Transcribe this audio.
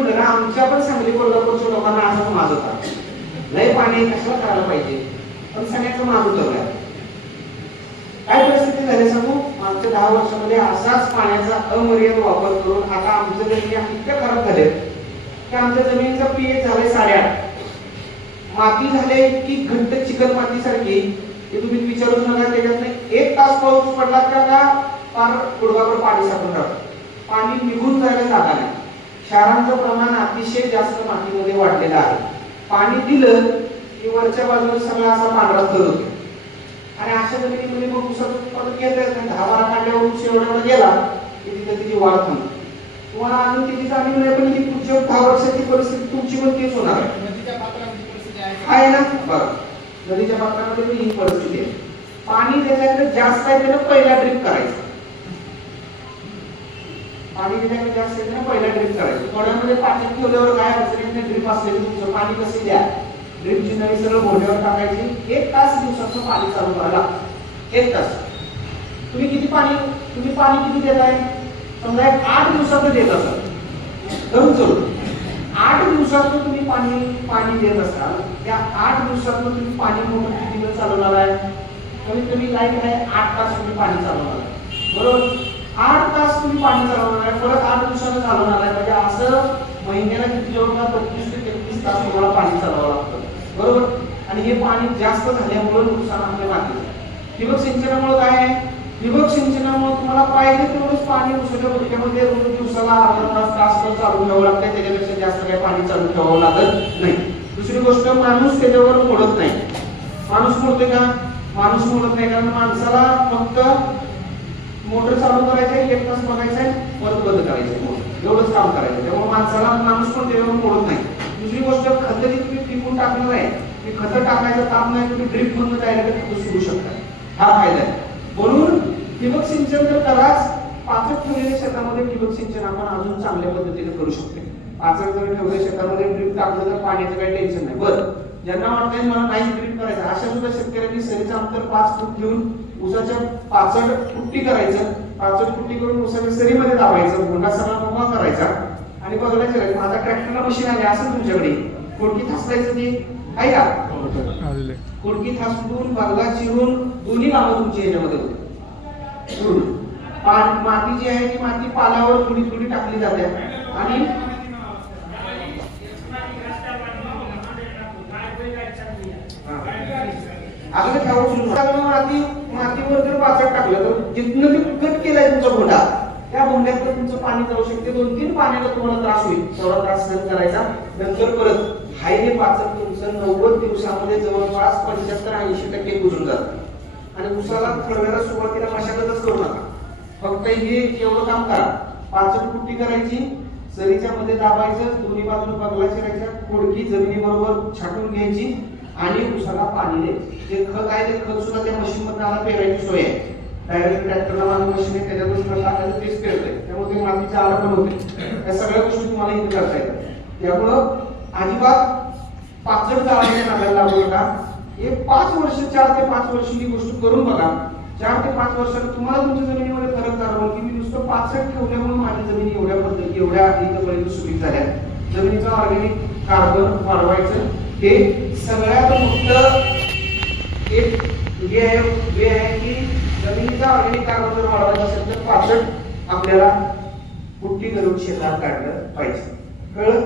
म्हटलं ना आमच्या पण सांगली कोल्हापूरच्या लोकांना असाच माज होता. लय पाणी कशाला करायला पाहिजे? पण सगळ्याचं माज होतं काय काय परिस्थिती झाली सांगू? मागच्या दहा वर्षामध्ये असाच पाण्याचा अमर्याद वापर करून आता आमच्या जमिनी इतक्या खराब झाले की आमच्या जमिनीचा पीएच झालाय साडेआठ. माती झाले की घट्ट चिकन माती सारखी ते तुम्ही विचारूच नका त्याच्यात नाही एक तास पाऊस पडला का का फार गुडघाभर पाणी साठून राहतं. पाणी निघून जायला जागा नाही. क्षारांचं प्रमाण अतिशय जास्त मातीमध्ये वाढलेलं आहे. पाणी दिलं की वरच्या बाजूला सगळा असा पांढरा थर होतो. आणि अशा जमिनीमध्ये मग ऊसाचं उत्पादन घेता येत नाही दहा बारा काढल्यावर ऊस एवढा गेला की तिथे तिची वाढ थांबते. तुम्हाला अजून तिची जाणीव नाही पण ही पुढच्या दहा वर्षाची परिस्थिती तुमची पण तीच होणार. आहे ना? बरं. नदीच्या पात्रामध्ये ही परिस्थिती आहे. पाणी त्याच्याकडे जास्त आहे त्यानं पहिला ड्रिप करायचं. पाणी दिल्या जास्त असेल ना पहिला ड्रिप करायचं. थोड्यामध्ये पाणी ठेवल्यावर काय अडचणी ड्रिप असेल तुमचं पाणी कसे द्या? ड्रिपची नळी सरळ घोड्यावर टाकायची. एक तास दिवसाचं पाणी चालू करायला एक तास. तुम्ही किती पाणी तुम्ही पाणी किती देताय? समजा एक आठ दिवसाचं देत असाल. धरून चलू आठ दिवसातून तुम्ही पाणी पाणी देत असाल. त्या आठ दिवसातून तुम्ही पाणी मोठं किती वेळ चालवणार आहे. कमीत कमी लाइट आहे आठ तास तुम्ही पाणी चालवणार आहे. बरोबर? आठ तास तुम्ही पाणी चालवणार आहे परत आठ दिवसानं चालवणार आहे. म्हणजे असं महिन्याला किती जवळपास पंचवीस ते तेहतीस तास तुम्हाला पाणी चालवावं लागतं. बरोबर? आणि हे पाणी जास्त झाल्यामुळे नुकसान आपल्या मातीचं ठिबक सिंचनामुळे काय आहे? ठिबक सिंचनामुळे तुम्हाला पाहिजे तेवढंच पाणी दुसऱ्या बुटक्यामध्ये रोज दिवसाला अर्धा तास तास तास चालू ठेवावं लागतं त्याच्यापेक्षा जास्त काही पाणी चालू ठेवावं लागत नाही. दुसरी गोष्ट माणूस त्याच्यावर मोडत नाही. माणूस मोडतोय का? माणूस मोडत नाही कारण माणसाला फक्त मोटर चालू करायचं एक तास बघायचंय परत बंद करायचंय मोटर. एवढंच काम करायचं त्यामुळे माणसाला माणूस पण त्याच्यावर मोडत नाही. दुसरी गोष्ट खत जी तुम्ही टिकून टाकणार आहे ती खतं टाकायचं काम नाही तुम्ही ड्रिप मधून डायरेक्ट खतं सुरू शकता. हा फायदा आहे. म्हणून ठिबक सिंचन जर कराच. पाचक ठेवलेल्या शेतामध्ये ठिबक सिंचन आपण अजून चांगल्या पद्धतीने करू शकतो. पाचक जर ठेवलेल्या शेतामध्ये ड्रिप टाकलं तर पाण्याचं काही टेन्शन नाही. बरं. ज्यांना वाटतंय मला नाही ड्रिप करायचं अशा सुद्धा शेतकऱ्यांनी सरीचं अंतर पाच फूट घेऊन ऊसाच्या पाचट कुट्टी करायचं. पाचट कुट्टी करून ऊसाच्या सरीमध्ये दाबायचं. भोंडा सगळा मोकळा करायचा. आणि बघायचं काय, माझा ट्रॅक्टरला मशीन आली असं तुमच्याकडे. कोणती थासलायचं ते? आहे का? कुडकी थासपून बंगा चिरून दोन्ही कामं तुमची याच्यामध्ये होते. माती जी आहे ती माती पालावर थोडी थोडी टाकली जाते. आणि अगोदर ठेवून. माती मातीवर जर पाचट टाकलं तर जिथनं ते कट केलाय तुमचा भोंडा त्या भोंड्यात तुमचं पाणी जाऊ शकते. दोन तीन पाण्याला तुम्हाला त्रास होईल. तेवढा त्रास सहन करायचा. नंतर परत हाय हे पाचट तुमचं नव्वद दिवसामध्ये जवळपास पंच्याहत्तर ऐंशी टक्के कुजून जातं. आणि उसाला खळव्याला सुरुवातीला मशागतच करू नका. फक्त हे एवढं काम करा. पाचट कुट्टी करायची सरीच्या मध्ये दाबायचं दोन्ही बाजूला बगला चिरायच्या खोडकी जमिनी बरोबर छाटून घ्यायची आणि उसाला पाणी दे. जे खत आहे ते खत सुद्धा त्या मशीन मध्ये आम्हाला पेरायची सोय आहे. डायरेक्ट ट्रॅक्टरला माझं मशीन आहे त्याच्यातून खत टाकायचं तेच पेरतंय. त्यामुळे ते मातीचे आला पण होते. या सगळ्या गोष्टी तुम्हाला इथे करता येतात. त्यामुळं अजिबात पाचड चालायच्या नादाला लागू नका. हे पाच वर्ष चार ते पाच वर्ष ही गोष्ट करून बघा. चार ते पाच वर्षात तुम्हाला तुमच्या जमिनीमध्ये फरक जाणवल की मी नुसतं पाचट ठेवल्यामुळे माझी जमिनी एवढ्या पद्धती एवढ्या इथपर्यंत सुपीक झाल्या. जमिनीचं ऑर्गॅनिक कार्बन वाढवायचं. हे सगळ्यात मोठं एक हे आहे हे आहे की जमिनीचा ऑर्गॅनिक कार्बन जर वाढवायचा असेल तर पाचट आपल्याला कुट्टी करून शेतात काढलं पाहिजे. कळलं?